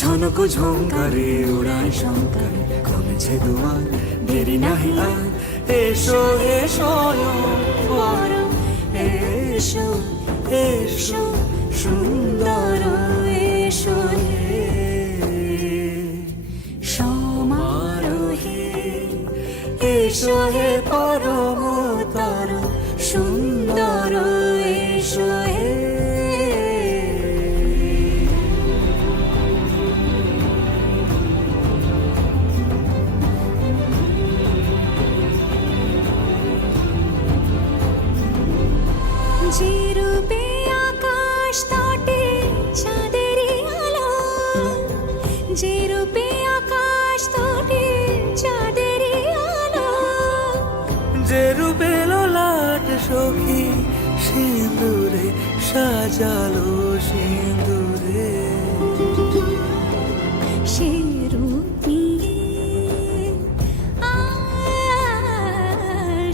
ঝনক ঝঙ্কারে উড়ায় শঙ্কারে কমেছে দুয়ার, দেরি নাহি আর, এসো এসো পর, এসো এসো সুন্দর, এসো হে সমারোহে, এসো হে পরমতর সুন্দর, এসো হে। যে রূপে আকাশ তটে চাঁদেরই আলো, যে রূপে আকাশ তটে চাঁদেরই আলো, যে রূপে ললাট সখী সিঁদুরে সাজালো সিঁদুরে, সে রূপ নিয়ে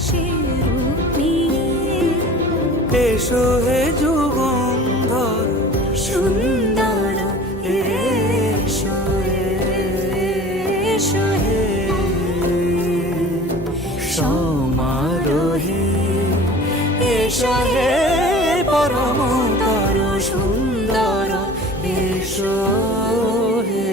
সে রূপ নিয়ে এসো হে যুগন্ধর সুন্দর, এসো এসো হে সমারোহে, এসো হে পরমতর সুন্দর, এসো হে।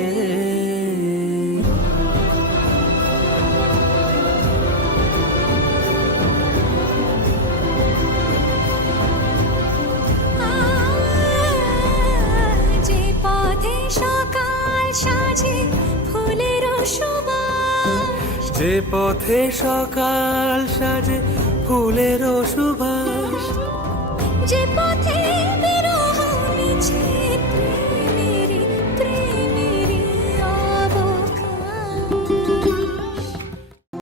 যে পথে সকাল সাজে ফুলের সুবাস, যে পথে সকাল সাজে ফুলের সুবাস, যে পথে